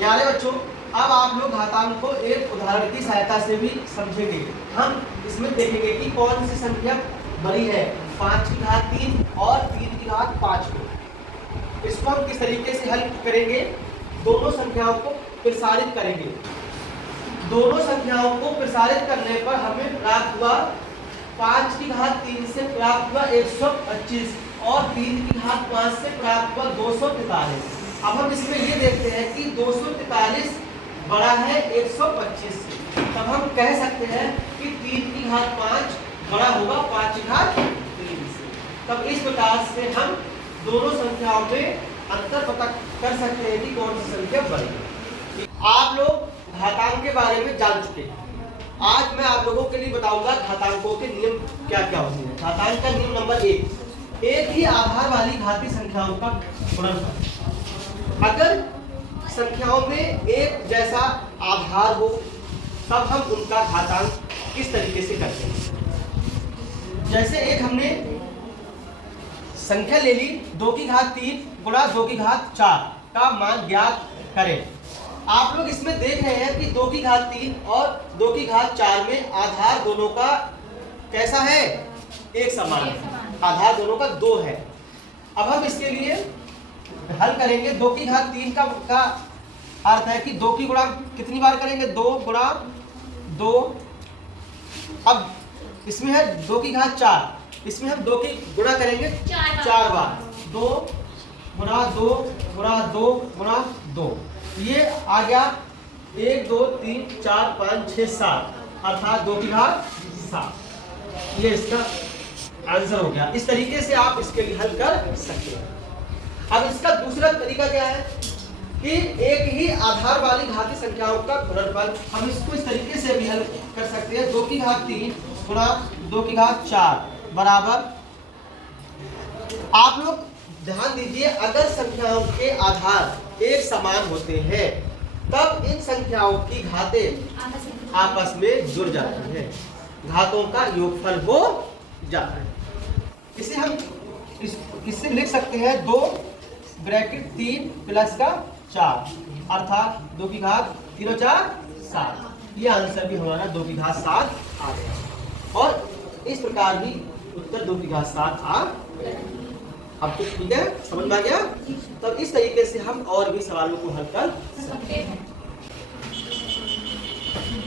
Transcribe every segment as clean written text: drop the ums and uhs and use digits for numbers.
प्यारे बच्चों, अब आप लोग घातांक को एक उदाहरण की सहायता से भी समझेंगे। हम इसमें देखेंगे कि कौन सी संख्या बड़ी है 5 की घात 3 और 3 की घात 5 को। इसको हम किस तरीके से हल करेंगे, दोनों संख्याओं को प्रसारित करेंगे। दोनों संख्याओं को प्रसारित करने पर हमें प्राप्त हुआ 5 की घात 3 से प्राप्त हुआ 125 और 3 की घात 5 से प्राप्त हुआ 243। अब हम इसमें ये देखते हैं कि 243 बड़ा है 125 से, तब हम कह सकते हैं कि 3 की घात 5 बड़ा होगा 5 की घात 3 से। तब इस प्रकार से हम दोनों संख्याओं में अंतर पता कर सकते हैं कि कौन सी संख्या बड़ी है। आप लोग घातांक के बारे में जान चुके हैं। आज मैं आप लोगों के लिए बताऊंगा घातांकों के नियम क्या क्या होते हैं। घातांक का नियम नंबर 1, एक ही आधार वाली घातीय संख्याओं का गुणनफल। अगर संख्याओं में एक जैसा आधार हो तब हम उनका घातांक किस तरीके से करते हैं। जैसे एक हमने संख्या ले ली 2 की घात 3 गुणा 2 की घात 4 का मान ज्ञात करें। आप लोग इसमें देख रहे हैं कि 2 की घात 3 और 2 की घात 4 में आधार दोनों का कैसा है, एक समान है। आधार दोनों का 2 है। अब हम इसके लिए हल करेंगे। 2 की घात 3 का अर्थ है कि 2 की गुणा कितनी बार करेंगे, 2 गुणा 2। अब इसमें है 2 की घात 4, इसमें हम 2 की गुणा करेंगे 4 बार। 2 गुणा 2 गुणा 2 गुणा 2, ये आ गया 1 2 3 4 5 6 7, अर्थात 2 की घात 7। ये इसका आंसर हो गया। इस तरीके से आप इसके लिए हल कर सकते हैं। अब इसका दूसरा तरीका क्या है कि एक ही आधार वाली घातीय संख्याओं का गुणनफल। हम इसको इस तरीके से भी हल कर सकते हैं। 2 की घात 3 गुणा 2 की घात 4 बराबर, आप लोग ध्यान दीजिए, अगर संख्याओं के आधार एक समान होते हैं तब इन संख्याओं की घातें आपस में जुड़ जाती हैं, घातों का योगफल हो जाता है। इसे हम इससे लिख सकते हैं 2 ब्रैकेट 3 प्लस का 4, अर्थात 2 की घात 3 और 4 7। ये आंसर भी हमारा 2 की घात 7 आ गया और इस प्रकार भी उत्तर 2 की घात 7 आ गया। अब तो ठीक है, समझ में आ गया। तब इस तरीके से हम और भी सवालों को हल कर सकते हैं।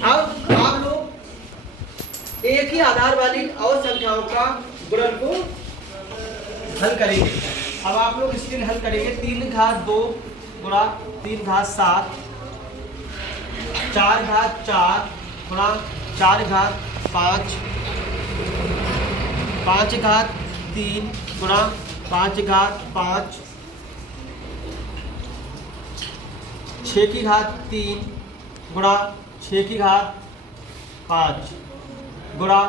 अब आप लोग एक ही आधार वाली और संख्याओं का गुणन को हल करेंगे। अब आप लोग इसके लिए हल करेंगे 3 घात 2 गुणा 3 घात 7, 4 घात 4 गुणा 4 घात 5, 5 घात 3 गुणा 5 घात 5, 6 की घात 3 गुणा 6 की घात 5 गुणा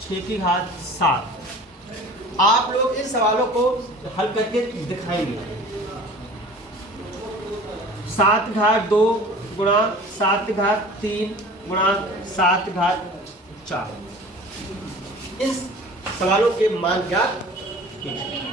6 की घात 7। आप लोग इन सवालों को हल करके दिखाएंगे। 7 घात 2 गुणा 7 घात 3 गुणा 7 घात 4। इन सवालों के मान ज्ञात कीजिए।